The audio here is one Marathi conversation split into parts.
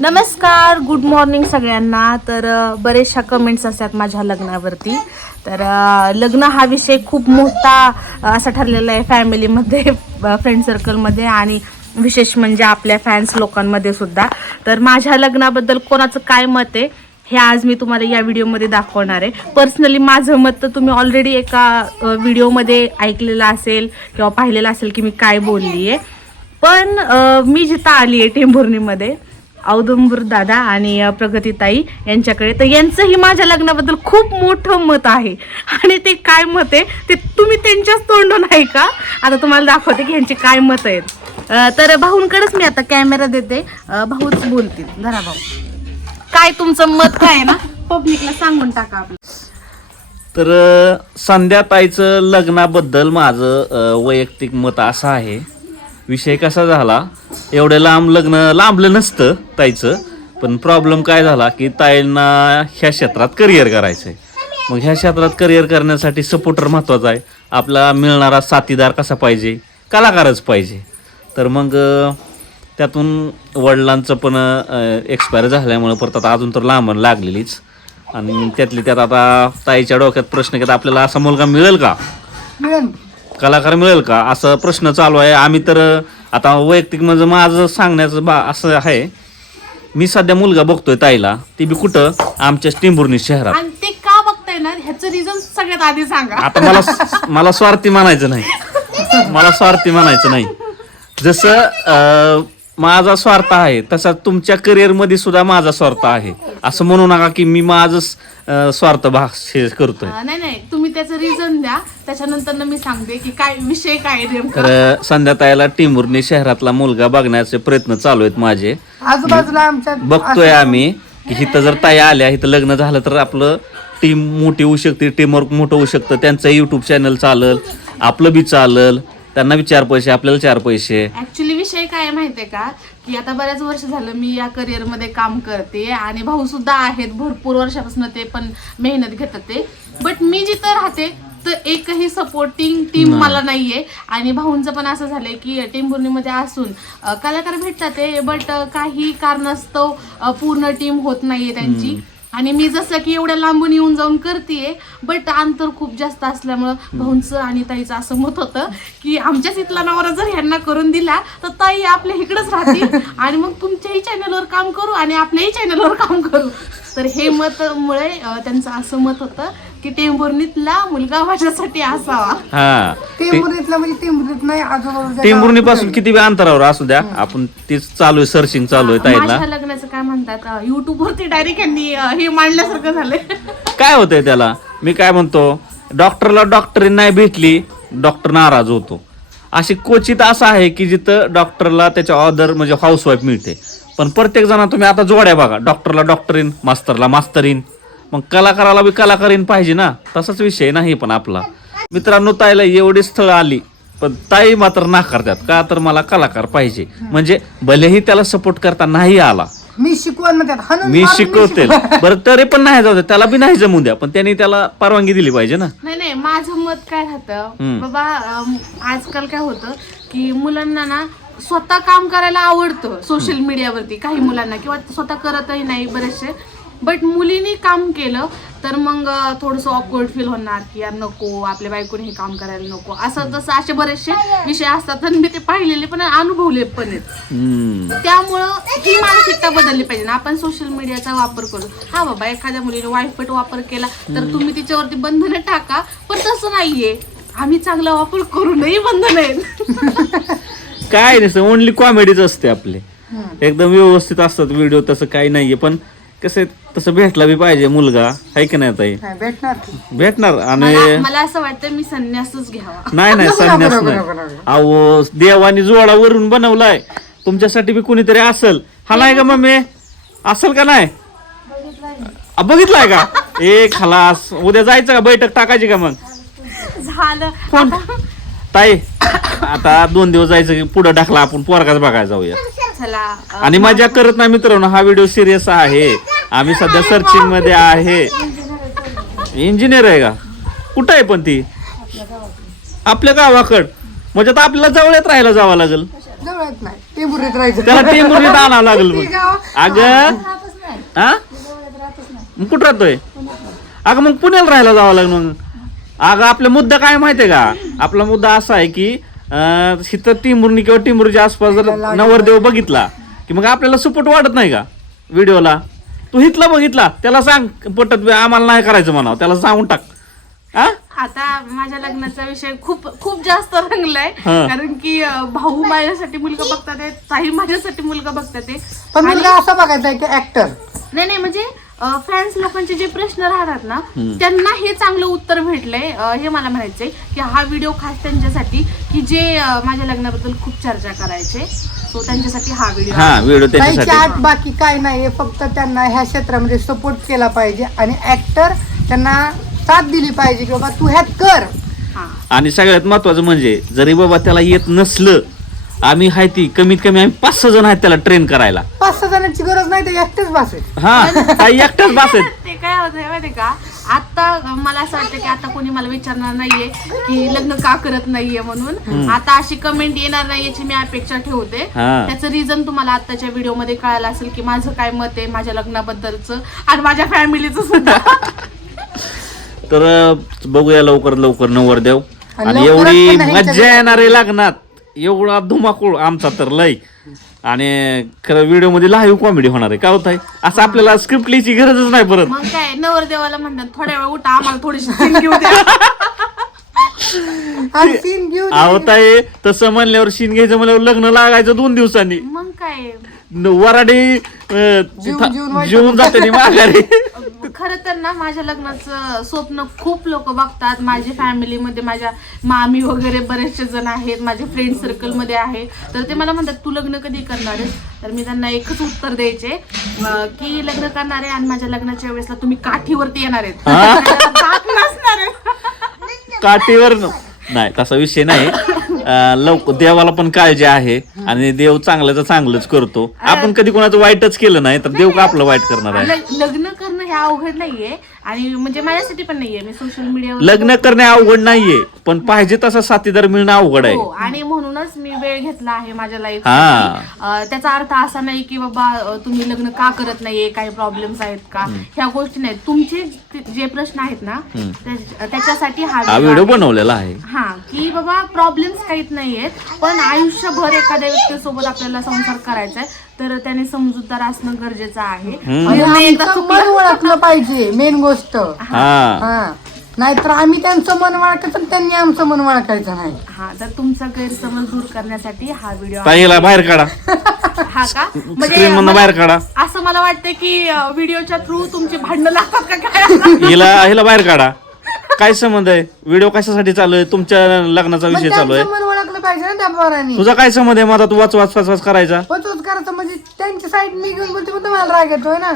नमस्कार गुड मॉर्निंग सगळ्यांना. तर बरेचशा कमेंट्स असतात माझ्या लग्नावरती. तर लग्न हा विषय खूप मोठा असा ठरलेला आहे फॅमिलीमध्ये फ्रेंड सर्कलमध्ये आणि विशेष म्हणजे आपल्या फॅन्स लोकांमध्ये सुद्धा. तर माझ्या लग्नाबद्दल कोणाचं काय मत आहे हे आज मी तुम्हाला या व्हिडिओमध्ये दाखवणार आहे. पर्सनली माझं मत तर तुम्ही ऑलरेडी एका व्हिडिओमध्ये ऐकलेलं असेल किंवा पाहिलेलं असेल की मी काय बोलली आहे पण मी जिथं आली आहे टेंभुर्णीमध्ये औदुंबर दादा आणि प्रगतीताई यांच्याकडे. तर यांचंही माझ्या लग्नाबद्दल खूप मोठं मत आहे. आणि ते काय मत आहे ते तुम्ही त्यांच्याच तोंडून आहे का? आता तुम्हाला दाखवते की यांची काय मत आहेत. तर भाऊंकडेच मी आता कॅमेरा देते. भाऊच बोलतील. धरा भाऊ. काय तुमचं मत काय आहे ना? पब्लिकला सांगून टाका आपलं. तर संध्याताईचं लग्नाबद्दल माझं वैयक्तिक मत असं आहे. विषय कसा झाला? एवढं लांब लग्न लांबलं नसतं ताईचं पण प्रॉब्लेम काय झाला की ताईंना ह्या क्षेत्रात करिअर करायचं आहे मग ह्या क्षेत्रात करिअर करण्यासाठी सपोर्टर महत्त्वाचा आहे. आपला मिळणारा साथीदार कसा पाहिजे? कलाकारच पाहिजे. तर मग त्यातून वडिलांचं पण एक्सपायर झाल्यामुळं परत आता अजून तर लांबण लागलेलीच. आणि त्यातली त्यात आता ताईच्या डोक्यात प्रश्न घेत आपल्याला असा मुलगा मिळेल का? कलाकार मिळेल का? असं प्रश्न चालू आहे. आम्ही तर आता वैयक्तिक म्हणजे माझं सांगण्याचं बा असं आहे. मी सध्या मुलगा बघतोय ताईला. ती बी कुठं? आमच्या टिंबुर्णी शहरात. आणि ते का बघताय ना ह्याचं रिझन सगळ्यात आधी सांगा. आता मला मला स्वार्थी म्हणायचं नाही. मला स्वार्थी म्हणायचं नाही. जसं अं, माझा स्वार्थ आहे. तसा तुमच्या career मध्ये सुद्धा माझा स्वार्थ आहे. असं म्हणू नका की मी माझं स्वार्थ भाग हे करतोय. नाही नाही. तुम्ही त्याचं रिझन द्या. त्याच्यानंतर मी सांगते की काय विषय काय तर संध्याताईला टिंबुर्णी शहरातला मुलगा बघण्याचे प्रयत्न चालू आहेत माझे. आजूबाजूला आमच्या बघतोय आम्ही की इथं जर ताई आल्या इथं लग्न झालं तर आपलं टीम मोठी होऊ शकते टीमवर्क मोठं होऊ शकतं. त्यांचं युट्यूब चॅनल चालल आपलं बी चालल. त्यांना बी चार पैसे आपल्याला चार पैसे. ऍक्च्युली विषय काय माहितीये का? की आता बऱ्याच वर्ष झालं मी या करिअरमध्ये काम करते आणि भाऊ सुद्धा आहेत भरपूर वर्षापासून ते पण मेहनत घेतात ते. बट मी जिथं राहते तर एकही सपोर्टिंग टीम मला नाहीये. आणि भाऊंचं पण असं झालंय की टेंभुर्णीमध्ये असून अं, कलाकार भेटतात ते बट काही कारणास्तव अं, पूर्ण टीम होत नाहीये त्यांची. आणि मी जसं की एवढ्या लांबून येऊन जाऊन करते बट अंतर खूप जास्त असल्यामुळं भाऊंचं आणि ताईचं असं मत होतं की आमच्याच इथला नवरा जर ह्यांना करून दिला तर ताई आपल्या इकडेच राहतील. आणि मग तुमच्याही चॅनलवर काम करू आणि आपल्याही चॅनलवर काम करू. तर हे मत मुळे अं, त्यांचं असं मत होतं की टेंभुर्णीतला मुलगा माझ्यासाठी असावा. हा. टेंभुर्णीतला म्हणजे टेंभुर्णीत नाही आजूबाजूच्या टिंबुर्णी पासून किती बी अंतरावर असू द्या. आपण तीच चालू आहे सर्चिंग चालू आहे ताईला. माझ्या लग्नाचं काय म्हणतात युट्यूब वरती डायरेक्ट यांनी अं, हे मांडल्यासारखं झालंय. काय होतंय त्याला? मी काय म्हणतो डॉक्टरला डॉक्टरी नाही भेटली डॉक्टर नाराज होतो. अशी क्वचित असं आहे की जिथं डॉक्टरला त्याच्या ऑदर म्हणजे हाऊसवाईफ मिळते. पण प्रत्येक जण तुम्ही आता जोड्या बघा. डॉक्टरला डॉक्टरीन मास्तरला मास्तरीन मग कलाकाराला बी कलाकारीन पाहिजे ना तसाच विषय नाही पण आपला. मित्रांनो ताईला एवढी स्थळ आली पण ताई मात्र नाकारतात का तर मला कलाकार पाहिजे. म्हणजे भलेही त्याला सपोर्ट करता नाही आला. मी शिकवण मी शिकवते. बरं तरी पण नाही जाऊ दे त्याला बी नाही जमू द्या पण त्यांनी त्याला परवानगी दिली पाहिजे ना. नाही नाही माझं मत काय राहतं बाबा अम, आजकाल काय होतं की मुलांना ना स्वतः काम करायला आवडतं सोशल मीडियावरती काही मुलांना किंवा स्वतः करतही नाही बरेचसे. बट मुलीने काम केलं तर मग थोडंसं ऑकवर्ड फील होणार की यार नको आपल्या बायकोने हे काम करायला नको. असं तसं असे बरेचसे विषय असतात आणि मी ते पाहिलेले पण अनुभवले पण आहेत. त्यामुळं ही मानसिकता बदलली पाहिजे ना. आपण सोशल मीडियाचा वापर करू. हा बाबा एखाद्या मुलीने वाईफट वापर केला तर तुम्ही तिच्यावरती बंधनं टाका पण तसं नाहीये. आम्ही चांगला वापर करूनही बंधन आहेत. काय नसतं ओनली कॉमेडीच असते आपले. एकदम व्यवस्थित असतात व्हिडिओ तसं काही नाहीये पण कसं आहे, तसं भेटला बी पाहिजे मुलगा. आहे की नाही ताई? नाही, भेटणार की. भेटणार. आणि मला मला असं वाटतं मी संन्यासच घ्यावा. नाही नाही संन्यास नाही. अहो देवानी जोडा वरून बनवलाय. तुमच्यासाठी बी कोणीतरी असल. हा नाही का मम्मी? असल का नाही? बघितलाय का? ए खलास. उद्या जायचं का? बैठक टाकायची का मग? झालं. कोण ताई आता दोन दिवस जायचं की पुढं टाकला आपण पोरगाच बघायला जाऊया. चला अं, आणि मजा करत नाही मित्रांनो. हा व्हिडिओ सिरियस आहे. आम्ही सध्या सर्चिंगमध्ये आहे. इंजिनियर आहे का? कुठं आहे पण ती? आपल्या गावाकड. म्हणजे आता आपल्याला जवळच राहायला जावं लागेल. त्याला टेंबुर्णीत आणावं लागेल मग. अग? हा? मग कुठं राहतोय? अगं मग पुण्याला राहायला जावं लागलं मग. अगं आपला मुद्दा काय माहितीये का? आपला मुद्दा असा आहे की अं, इथं टिंबुर्णी किंवा टिंबुरीच्या आसपास जर नवरदेव बघितला की मग आपल्याला सपोर्ट वाटत नाही का? व्हिडिओला? तू हितला बघितला. त्याला सांग पटत आम्हाला नाही करायचं म्हणावं. त्याला सांगून टाक. हा? आता माझ्या लग्नाचा विषय खूप खूप जास्त रंगलाय. हा. कारण की अं, भाऊ माझ्यासाठी मुलगा बघतात ताई माझ्यासाठी मुलगा बघतात आहे पण मुलगा असा बघायचा आहे की ऍक्टर नाही नाही म्हणजे फॅन्स लोकांचे जे प्रश्न राहतात ना त्यांना हे चांगलं उत्तर भेटलंय. अं, हे मला म्हणायचंय की हा व्हिडिओ खास त्यांच्यासाठी की जे अं, माझ्या लग्नाबद्दल खूप चर्चा करायचे. त्यांच्यासाठी हा व्हिडिओ हा व्हिडिओ त्यांची त्याच्यासाठी. आत बाकी काय नाहीये फक्त त्यांना ह्या क्षेत्रामध्ये सपोर्ट केला पाहिजे आणि ऍक्टर त्यांना साथ दिली पाहिजे की बाबा तू ह्यात कर. हा. आणि सगळ्यात महत्वाचं म्हणजे जरी बाबा त्याला येत नसलं आम्ही हाय ती कमीत कमी आम्ही पाच सहा जण आहेत त्याला ट्रेन करायला. पाच सहा जणांची गरज नाही तर एकटेच बसेल हा काही एकटाच बसेल ते काय होतंय माहितीये का? आता मला असं वाटतं की आता कोणी मला विचारणार नाहीये की लग्न का करत नाहीये म्हणून. आता अशी कमेंट येणार नाही याची मी अपेक्षा ठेवते. हा. त्याचं रिझन तुम्हाला आताच्या व्हिडिओमध्ये कळालं असेल की माझं काय मत आहे माझ्या लग्नाबद्दलचं आणि माझ्या फॅमिलीचं सुद्धा. तर बघूया लवकर लवकर नवरदेव आणि आणि एवढी मज्जा. येणार आहे लग्नात. एवढा धुमाकूळ आमचा तर लय. आणि खरं व्हिडिओमध्ये लाईव्ह कॉमेडी होणार आहे. काय होत आहे? असं आपल्याला स्क्रिप्ट लिहायची गरजच नाही परत. मग काय नवरदेवाला म्हणतात थोड्या वेळ उठा आम्हाला थोडीशी scene घेऊ द्या. आणि सीन घेऊ दे. आवत आहे तसं म्हणल्यावर शिन घ्यायचं म्हणल्यावर लग्न लागायचं दोन दिवसांनी. मग काय? न- वराडी अं, जीवन जाते नी माघारी. खरं तर ना माझ्या लग्नाचं स्वप्न खूप लोक बघतात. माझी फॅमिलीमध्ये माझ्या मामी वगैरे बरेचसे जण आहेत. माझे फ्रेंड सर्कलमध्ये आहे. तर ते मला म्हणतात तू लग्न कधी करणार आहेस? तर मी त्यांना एकच उत्तर द्यायचे की लग्न करणार आहे आणि माझ्या लग्नाच्या वेळेसला तुम्ही काठीवरती येणार आहेत. काठीवर न- नाही तसा विषय नाही. लवकर देवाला पण काळजी आहे आणि देव चांगल्याचं चांगलंच करतो. आपण कधी कोणाचं वाईटच केलं नाही तर देव का आपलं वाईट करणार आहे? लग- लग्न अवघड नाहीये. आणि म्हणजे माझ्यासाठी पण नाहीये मी सोशल मीडियावर लग्न करणे अवघड नाहीये पण पाहिजे तसा साथीदार मिळणं अवघड आहे. हो आणि म्हणूनच मी वेळ घेतला आहे माझ्या लाईफ हा. त्याचा अर्थ असा नाही की बाबा अं, तुम्ही लग्न का करत नाहीये काही प्रॉब्लेम्स आहेत का? ह्या गोष्टी नाहीत तुमचे जे- जे प्रश्न आहेत ना त्या- त्याच्यासाठी हा हा व्हिडिओ. बनवलेला आहे. हा की बाबा प्रॉब्लेम्स काहीच नाहीयेत पण आयुष्यभर एखाद्या व्यक्तीसोबत आपल्याला संसार करायचा आहे तर त्याने समजूतदार असणं गरजेचं आहे. आणि आमचं मन ओळखलं पाहिजे मेन गोष्ट. हा. हा. नाहीतर आम्ही त्यांचं मन ओळखायचं आणि त्यांनी आमचं मन ओळखायचं नाही. हा तर तुमचा गैरसमज दूर करण्यासाठी हा व्हिडिओ ताईला बाहेर काढा. हा का? म्हणजे स्क्रीन मधनं मला- बाहेर काढा. असं मला वाटतं की व्हिडिओच्या थ्रू तुमची भांडणं लागतात का काय? हिला हिला बाहेर काढा. काय संबंध आहे? व्हिडिओ कशासाठी चालू आहे? तुमच्या लग्नाचा मग विषय चालू आहे. त्यांचं मन ओळखलं पाहिजे ना त्या पोरांनी. तुझा काय संबंध आहे? माझा तू वाच वाच वाच वाच करायचा. पचवच करायचं. म्हणजे त्यांची साईड मी घेऊन बोलते पण तुम्हाला राग येतोय ना.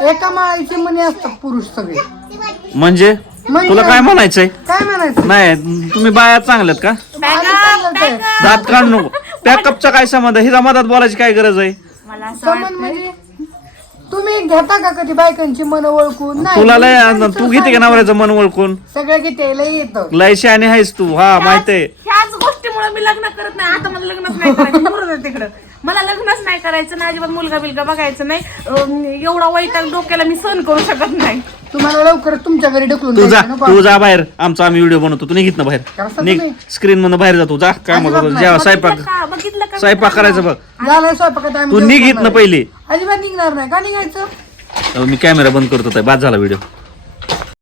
एका माळीचे मनी असतात पुरुष सगळे. म्हणजे? म्हणजे- तुला काय म्हणायचंय? काय म्हणायचं नाही तुम्ही बाया चांगल्यात का? आम्ही चांगलंच आहे. दात काढ नको. पॅकअपचा काय संबंध? आहे? हिचा मधात बोलायची काय गरज आहे? मला असं म्हणजे तुम्ही घेता का कधी बायकांची मन ओळखून? नाही तुला लय तू घेते का नवऱ्याचं मन ओळखून? सगळं घेते लय येतं. लय शहाणी आहेस तू. हा माहितीये ह्याच गोष्टीमुळे मी लग्न करत नाही. आता मला लग्नच नाही करायचं. बरोबर आहे तिकडं. मला लग्नच नाही करायचं ना अजिबात मुलगा बिलगा बघायचं नाही. अं, एवढा वैताग डोक्याला मी सहन करू शकत नाही. तुम्हाला लवकर तुमच्या घरी ढकलून तू जा द्यायचं. तू जा बाहेर. आमचा आम्ही व्हिडिओ बनवतो. तू निघित ना बाहेर. निघ? स्क्रीन मधून बाहेर जा तू. जा अजिबात मग नाही. जेव्हा स्वयंपाक बघितलं का? बघितलं का? स्वयंपाक करायचं बघ. स्वयंपाकात आम्ही तू जेवण निघित ना करणार. पहिले. अजिबात निघणार नाही. का निघायचं? मी कॅमेरा बंद करतो ताई, बाद झाला व्हिडिओ